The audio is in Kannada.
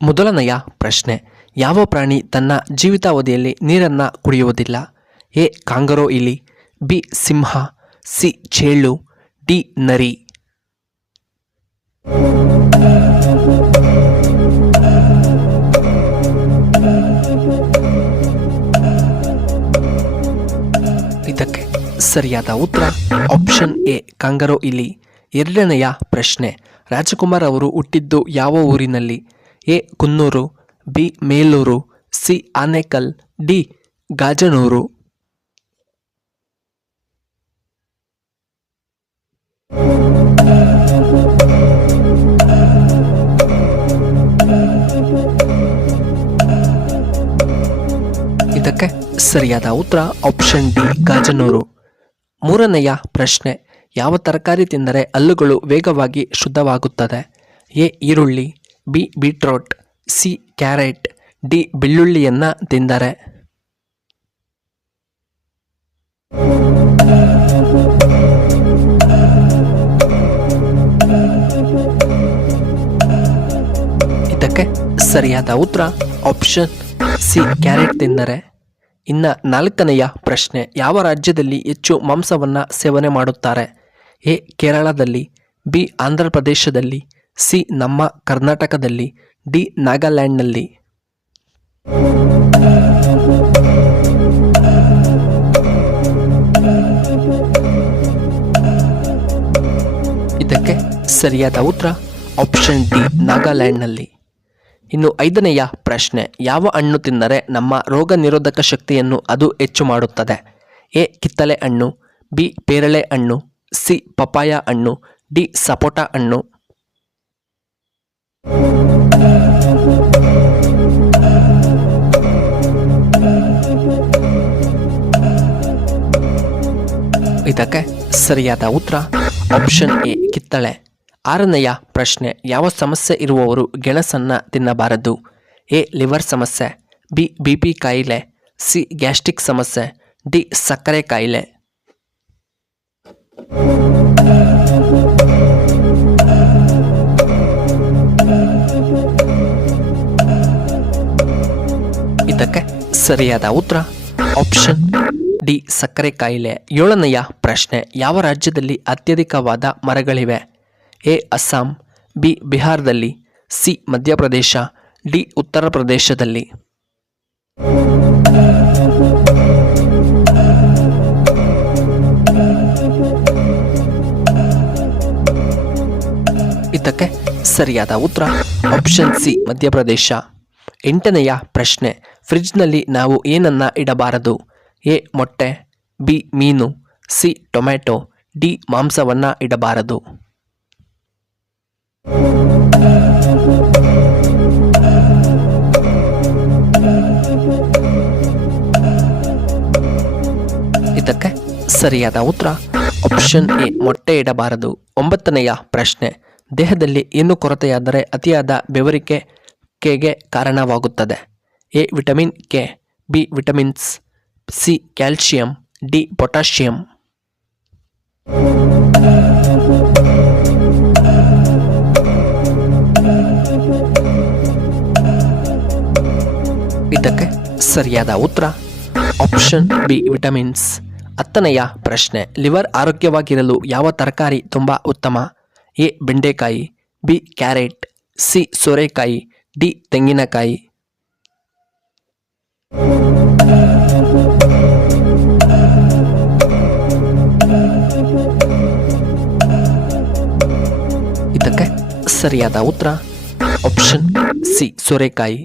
ಮೊದಲನೆಯ ಪ್ರಶ್ನೆ, ಯಾವ ಪ್ರಾಣಿ ತನ್ನ ಜೀವಿತಾವಧಿಯಲ್ಲಿ ನೀರನ್ನು ಕುಡಿಯುವುದಿಲ್ಲ? ಎ ಕಾಂಗರೋ ಇಲಿ, ಬಿ ಸಿಂಹ, ಸಿ ಚೇಳು, ಡಿ ನರಿ. ಇದಕ್ಕೆ ಸರಿಯಾದ ಉತ್ತರ ಆಪ್ಷನ್ ಎ ಕಾಂಗರೋ ಇಲಿ. ಎರಡನೆಯ ಪ್ರಶ್ನೆ, ರಾಜಕುಮಾರ್ ಅವರು ಹುಟ್ಟಿದ್ದು ಯಾವ ಊರಿನಲ್ಲಿ? A Coonoor, B Melur, C Anekal, D Gajanur. ಇದಕ್ಕೆ ಸರಿಯಾದ ಉತ್ತರ ಆಪ್ಷನ್ ಡಿ ಗಾಜನೂರು. ಮೂರನೆಯ ಪ್ರಶ್ನೆ, ಯಾವ ತರಕಾರಿ ತಿಂದರೆ ಹಲ್ಲುಗಳು ವೇಗವಾಗಿ ಶುದ್ಧವಾಗುತ್ತದೆ? ಎ ಈರುಳ್ಳಿ, B beetroot, C carrot, D ಬೆಳ್ಳುಳ್ಳಿಯನ್ನು ತಿಂದರೆ. ಇದಕ್ಕೆ ಸರಿಯಾದ ಉತ್ತರ ಆಪ್ಷನ್ ಸಿ ಕ್ಯಾರೆಟ್ ತಿಂದರೆ. ಇನ್ನು ನಾಲ್ಕನೆಯ ಪ್ರಶ್ನೆ, ಯಾವ ರಾಜ್ಯದಲ್ಲಿ ಹೆಚ್ಚು ಮಾಂಸವನ್ನು ಸೇವನೆ ಮಾಡುತ್ತಾರೆ? ಎ ಕೇರಳದಲ್ಲಿ, ಬಿ ಆಂಧ್ರ ಪ್ರದೇಶದಲ್ಲಿ, ಸಿ ನಮ್ಮ ಕರ್ನಾಟಕದಲ್ಲಿ, ಡಿ ನಾಗಾಲ್ಯಾಂಡ್ನಲ್ಲಿ. ಇದಕ್ಕೆ ಸರಿಯಾದ ಉತ್ತರ ಆಪ್ಷನ್ ಡಿ ನಾಗಾಲ್ಯಾಂಡ್ನಲ್ಲಿ. ಇನ್ನು ಐದನೆಯ ಪ್ರಶ್ನೆ, ಯಾವ ಹಣ್ಣು ತಿಂದರೆ ನಮ್ಮ ರೋಗ ನಿರೋಧಕ ಶಕ್ತಿಯನ್ನು ಅದು ಹೆಚ್ಚು ಮಾಡುತ್ತದೆ? ಎ ಕಿತ್ತಳೆ ಹಣ್ಣು, ಬಿ ಪೇರಳೆ ಹಣ್ಣು, ಸಿ ಪಪಾಯ ಹಣ್ಣು, ಡಿ ಸಪೋಟ ಹಣ್ಣು. ಇದಕ್ಕೆ ಸರಿಯಾದ ಉತ್ತರ ಆಪ್ಷನ್ ಎ ಕಿತ್ತಳೆ. ಆರನೆಯ ಪ್ರಶ್ನೆ, ಯಾವ ಸಮಸ್ಯೆ ಇರುವವರು ಗೆಣಸನ್ನು ತಿನ್ನಬಾರದು? ಎ ಲಿವರ್ ಸಮಸ್ಯೆ, ಬಿ ಬಿ ಕಾಯಿಲೆ, ಸಿ ಗ್ಯಾಸ್ಟ್ರಿಕ್ ಸಮಸ್ಯೆ, ಡಿ ಸಕ್ಕರೆ ಕಾಯಿಲೆ. ಇದಕ್ಕೆ ಸರಿಯಾದ ಉತ್ತರ ಆಪ್ಷನ್ ಡಿ ಸಕ್ಕರೆ ಕಾಯಿಲೆ. ಏಳನೆಯ ಪ್ರಶ್ನೆ, ಯಾವ ರಾಜ್ಯದಲ್ಲಿ ಅತ್ಯಧಿಕವಾದ ಮರಗಳಿವೆ? ಎ ಅಸ್ಸಾಂ, ಬಿ ಬಿಹಾರದಲ್ಲಿ, ಸಿ ಮಧ್ಯಪ್ರದೇಶ, ಡಿ ಉತ್ತರ ಪ್ರದೇಶದಲ್ಲಿ. ಇದಕ್ಕೆ ಸರಿಯಾದ ಉತ್ತರ ಆಪ್ಷನ್ ಸಿ ಮಧ್ಯಪ್ರದೇಶ. ಎಂಟನೆಯ ಪ್ರಶ್ನೆ, ಫ್ರಿಡ್ಜ್ನಲ್ಲಿ ನಾವು ಏನನ್ನ ಇಡಬಾರದು? ಎ ಮೊಟ್ಟೆ, ಬಿ ಮೀನು, ಸಿ ಟೊಮ್ಯಾಟೊ, ಡಿ ಮಾಂಸವನ್ನು ಇಡಬಾರದು. ಇದಕ್ಕೆ ಸರಿಯಾದ ಉತ್ತರ ಆಪ್ಷನ್ ಎ ಮೊಟ್ಟೆ ಇಡಬಾರದು. ಒಂಬತ್ತನೆಯ ಪ್ರಶ್ನೆ, ದೇಹದಲ್ಲಿ ಏನು ಕೊರತೆಯಾದರೆ ಅತಿಯಾದ ಬೆವರಿಕೆಗೆ ಕಾರಣವಾಗುತ್ತದೆ? A vitamin K, B vitamins, C calcium, D potassium. ಇದಕ್ಕೆ ಸರಿಯಾದ ಉತ್ತರ ಆಪ್ಷನ್ ಬಿ ವಿಟಮಿನ್ಸ್. ಹತ್ತನೆಯ ಪ್ರಶ್ನೆ, ಲಿವರ್ ಆರೋಗ್ಯವಾಗಿರಲು ಯಾವ ತರಕಾರಿ ತುಂಬ ಉತ್ತಮ? ಎ ಬೆಂಡೆಕಾಯಿ, ಬಿ ಕ್ಯಾರೆಟ್, ಸಿ ಸೋರೆಕಾಯಿ, ಡಿ ತೆಂಗಿನಕಾಯಿ. ಇದಕ್ಕೆ ಸರಿಯಾದ ಉತ್ತರ ಆಪ್ಷನ್ ಸಿ ಸೋರೆಕಾಯಿ.